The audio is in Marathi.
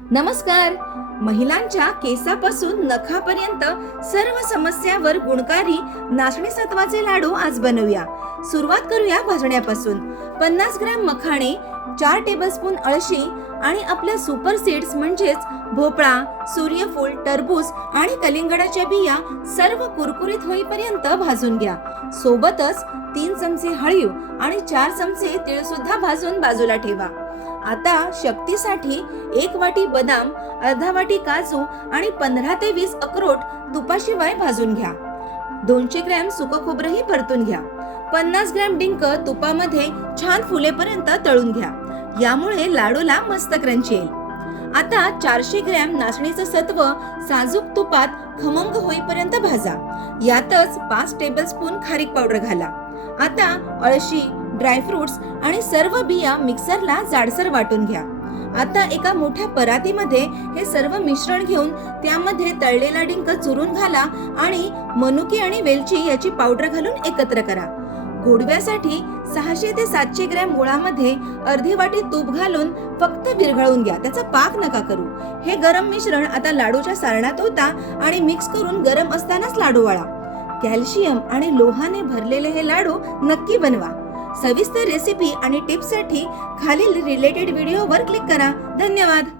नमस्कार. महिलांच्या केसापासून नखापर्यंत सर्व समस्यावर गुणकारी नाचणी सत्वाचे लाडू आज बनवूया. सुरुवात करूया भाजण्यापासून. पन्नास ग्रॅम मखाणे चार टेबलस्पून अळशी आणि आपल्या सुपर सीड्स म्हणजेच भोपळा सूर्यफूल टरबूज आणि कलिंगडाच्या बिया सर्व कुरकुरीत होईपर्यंत भाजून घ्या. सोबतच तीन चमचे हळीव आणि चार चमचे तीळ सुद्धा भाजून बाजूला ठेवा. आता शक्तीसाठी एक वाटी बदाम अर्धा वाटी काजू आणि पंधरा ते वीस अक्रोट तुपाशिवाय भाजून घ्या. दोनशे ग्रॅम सुकं खोबरंही परतून घ्या. पन्नास ग्रॅम डिंक तुपामध्ये छान फुलेपर्यंत तळून घ्या. यामुळे लाडूला मस्त क्रंची येईल. आता चारशे ग्रॅम नाचणीचं सत्व साजूक तुपात खमंग होईपर्यंत भाजा. यातच पाच टेबलस्पून खारीक पावडर घाला. आता अळशी ड्रायफ्रुट्स आणि सर्व बिया मिक्सरला जाडसर वाटून घ्या. आता एका मोठ्या परातीमध्ये हे सर्व मिश्रण घेऊन त्यामध्ये तळलेला डिंक चुरून घाला आणि मनुकी आणि वेलची याची पावडर घालून एकत्र करा. गोडव्यासाठी सहाशे ते सातशे ग्रॅम गुळामध्ये अर्धी वाटी तूप घालून फक्त विरघळून घ्या. त्याचा पाक नका करू. हे गरम मिश्रण आता लाडूच्या सारणात होता आणि मिक्स करून गरम असतानाच लाडू वळा. कॅल्शियम आणि लोहाने भरलेले हे लाडू नक्की बनवा. सविस्तर रेसिपी आणि टिप्ससाठी खालील रिलेटेड व्हिडिओवर क्लिक करा. धन्यवाद.